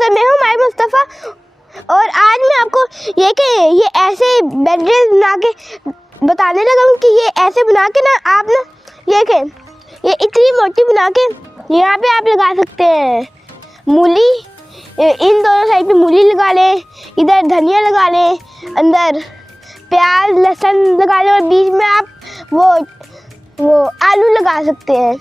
दोस्तों, मैं हूँ माई मुस्तफ़ा और आज मैं आपको ये ऐसे बैटरीज बना के बताने लगा हूँ कि ये ऐसे बना के ना आप ना ये इतनी मोटी बना के यहाँ पे आप लगा सकते हैं मूली। इन दोनों साइड पे मूली लगा लें, इधर धनिया लगा लें, अंदर प्याज लहसुन लगा लें और बीच में आप वो आलू लगा सकते हैं।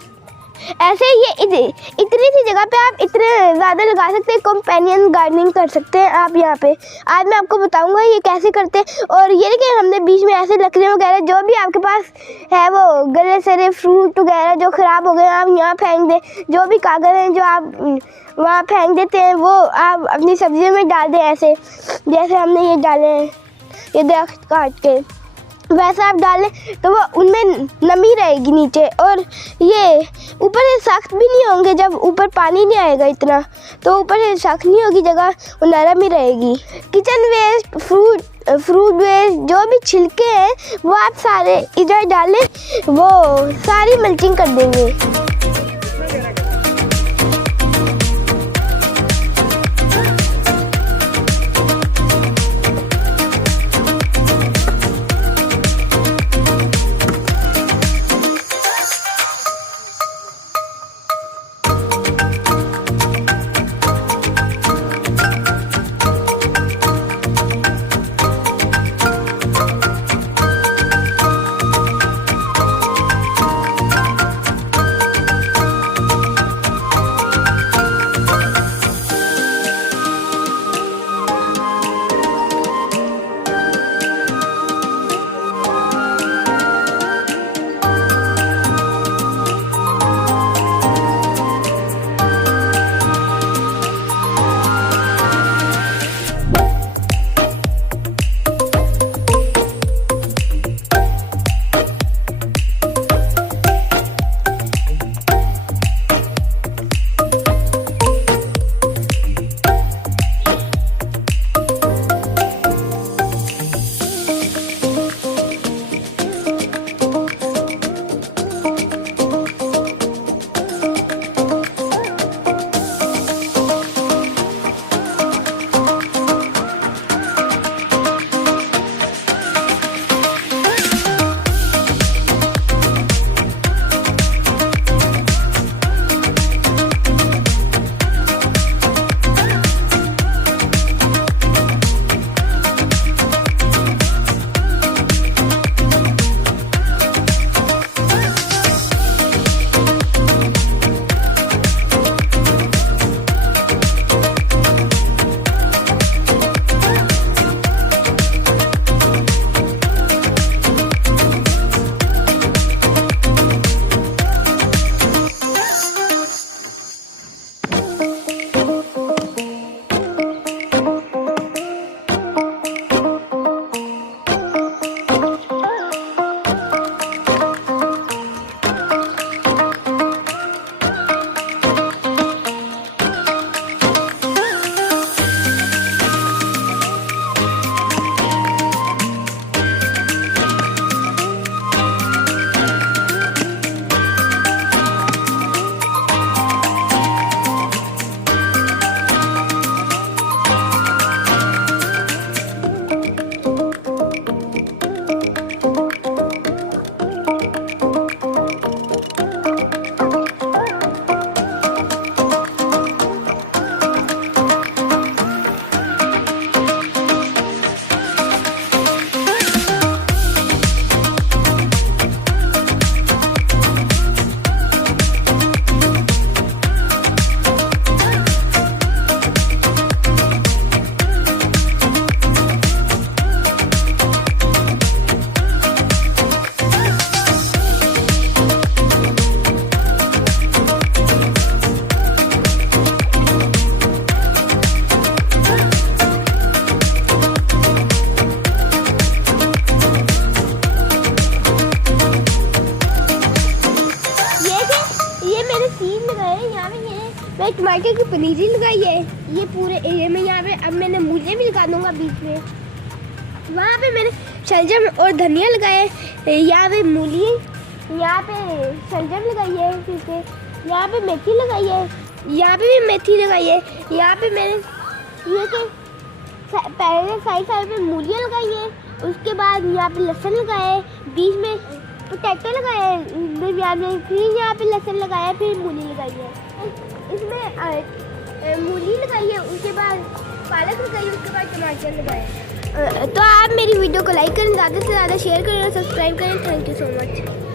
ऐसे ये इतनी सी जगह पे आप इतने ज़्यादा लगा सकते हैं। कंपेनियन गार्डनिंग कर सकते हैं आप यहाँ पे। आज मैं आपको बताऊंगा ये कैसे करते हैं। और ये देखिए, हमने बीच में ऐसे लकड़ियाँ वगैरह जो भी आपके पास है वो गले सरे फ्रूट वगैरह जो ख़राब हो गए आप यहाँ फेंक दें। जो भी कागज़ हैं जो आप वहाँ फेंक देते हैं वो आप अपनी सब्जियों में डाल दें। ऐसे जैसे हमने ये डाले हैं, ये दरख्त काट के वैसा आप डालें तो वो उनमें नमी रहेगी नीचे, और ये ऊपर से सख्त भी नहीं होंगे। जब ऊपर पानी नहीं आएगा इतना तो ऊपर से सख्त नहीं होगी, जगह वो नरम ही रहेगी। किचन वेस्ट, फ्रूट वेस्ट, जो भी छिलके हैं वो आप सारे इधर डालें, वो सारी मल्चिंग कर देंगे। मैं टमाटर की पनीरी लगाई है ये पूरे एरिया में। यहाँ पे अब मैंने मूली भी लगा दूंगा बीच में। वहाँ पे मैंने शलजम और धनिया लगाए, यहाँ पे मूली, यहाँ पे शलजम लगाई है, फिर से यहाँ पे मेथी लगाई है, यहाँ पे भी मेथी लगाई है। यहाँ पे मैंने ये के पहले साइड पे मूलियाँ लगाई है, उसके बाद यहाँ पे लहसुन लगाया है, बीच में पोटैटो लगाया है, दरमियान में फिर यहाँ पे लहसुन लगाया है, फिर मूली लगाई है। इसमें मूली लगाई है, उसके बाद पालक लगाई है, उसके बाद टमाटर लगाए। तो आप मेरी वीडियो को लाइक करें, ज़्यादा से ज़्यादा शेयर करें और सब्सक्राइब करें। Thank you so much.